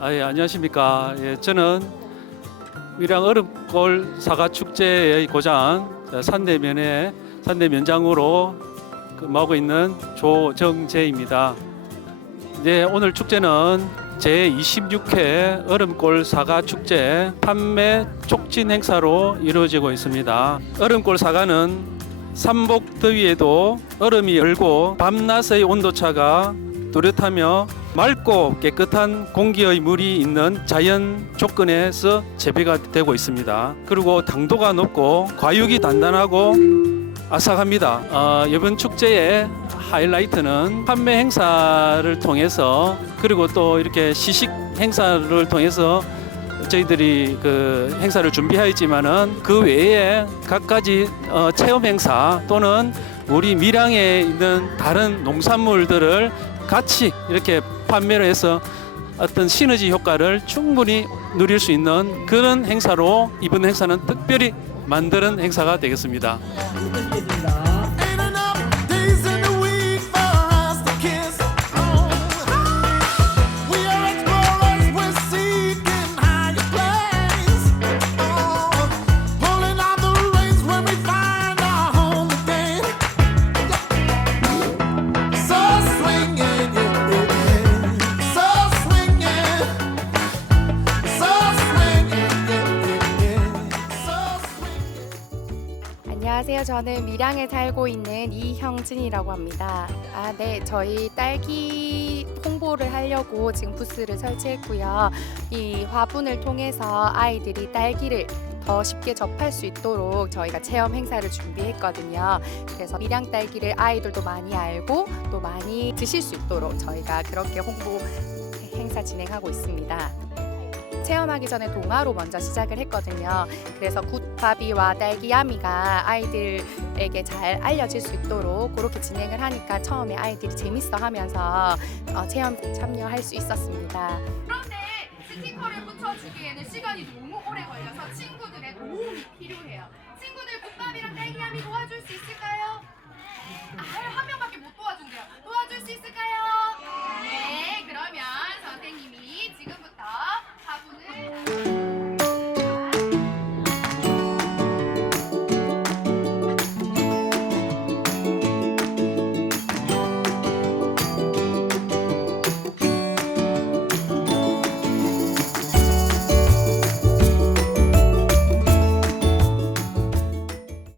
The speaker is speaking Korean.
안녕하십니까. 예, 저는 밀양 얼음골 사과 축제의 고장 자, 산내면의 산내면장으로 근무하고 있는 조정재입니다. 이제 오늘 축제는 제 26회 얼음골 사과 축제 판매 촉진 행사로 이루어지고 있습니다. 얼음골 사과는 삼복 더위에도 얼음이 얼고 밤낮의 온도차가 뚜렷하며 맑고 깨끗한 공기의 물이 있는 자연 조건에서 재배가 되고 있습니다. 그리고 당도가 높고 과육이 단단하고 아삭합니다. 어, 이번 축제의 하이라이트는 판매 행사를 통해서 그리고 또 이렇게 시식 행사를 통해서 저희들이 그 행사를 준비하였지만은 그 외에 각가지 어, 체험 행사 또는 우리 밀양에 있는 다른 농산물들을 같이 이렇게 판매를 해서 어떤 시너지 효과를 충분히 누릴 수 있는 그런 행사로 이번 행사는 특별히 만드는 행사가 되겠습니다. 안녕하세요. 저는 밀양에 살고 있는 이형진이라고 합니다. 아, 네. 저희 딸기 홍보를 하려고 지금 부스를 설치했고요. 이 화분을 통해서 아이들이 딸기를 더 쉽게 접할 수 있도록 저희가 체험 행사를 준비했거든요. 그래서 밀양 딸기를 아이들도 많이 알고 또 많이 드실 수 있도록 저희가 그렇게 홍보 행사 진행하고 있습니다. 체험하기 전에 동화로 먼저 시작을 했거든요. 그래서 굿바비와 딸기야미가 아이들에게 잘 알려질 수 있도록 그렇게 진행을 하니까 처음에 아이들이 재밌어 하면서 어, 체험 참여할 수 있었습니다. 그런데 스티커를 붙여주기에는 시간이 너무 오래 걸려서 친구들의 도움이 필요해요. 친구들 국밥이랑 딸기함이 도와줄 수 있을